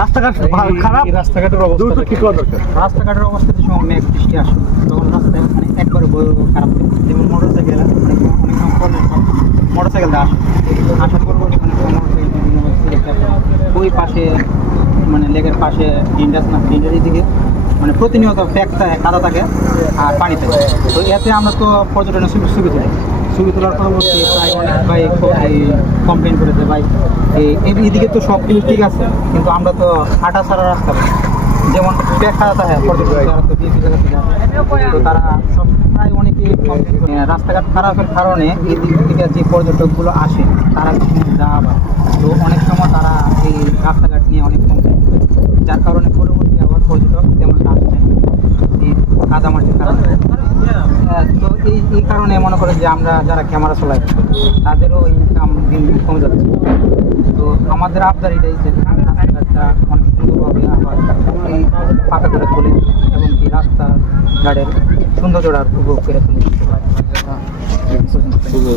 রাস্তাঘাট খারাপ? রাস্তাঘাটের অবস্থা কি করা দরকার? রাস্তাঘাটের অবস্থা যে সময় মেঘ বৃষ্টি আসে। তখন রাস্তায় মানে একবারে খারাপ যেমন মোটর সাইকেল অনেক মোটর আসে। আসার পর মোটর সাইকেল ওই পাশে মানে লেকের পাশে ইন্ডাস না ইন্ডার দিকে মানে প্রতিনিয়ত প্যাক থাকে কাদা থাকে আর পানি থাকে তো এতে আমরা তো পর্যটনের সুবিধা সুবিধা ছবি তোলার পরবর্তী প্রায় অনেক ভাই কমপ্লেন করেছে, ভাই এদিকে তো সব কিছু ঠিক আছে, কিন্তু আমরা তো হাঁটা ছাড়া রাস্তা যেমন ব্যাগ খাওয়া থাকে পর্যটক তো বিএপি জায়গাতে যায়। তো তারা সব প্রায় complain করে। রাস্তাঘাট খারাপের কারণে এই দিক থেকে যে পর্যটকগুলো আসে, তারা যা তো অনেক সময় তারা এই রাস্তাঘাট নিয়ে অনেক কমপ্লেন যার কারণে পরবর্তী আবার পর্যটক তেমন আসছে এই কাদামাটির কারণে তো এই এই কারণে মনে করেন যে আমরা যারা ক্যামেরা চলাই, তাদেরও ইনকাম দিন দিন কমে যাচ্ছে। তো আমাদের আবদার এটাই যে রাস্তাঘাটটা অনেক সুন্দরভাবে আবার এই পাকা করে তুলে এবং কি রাস্তাঘাটের সৌন্দর্যটা উপভোগ করে তুলে।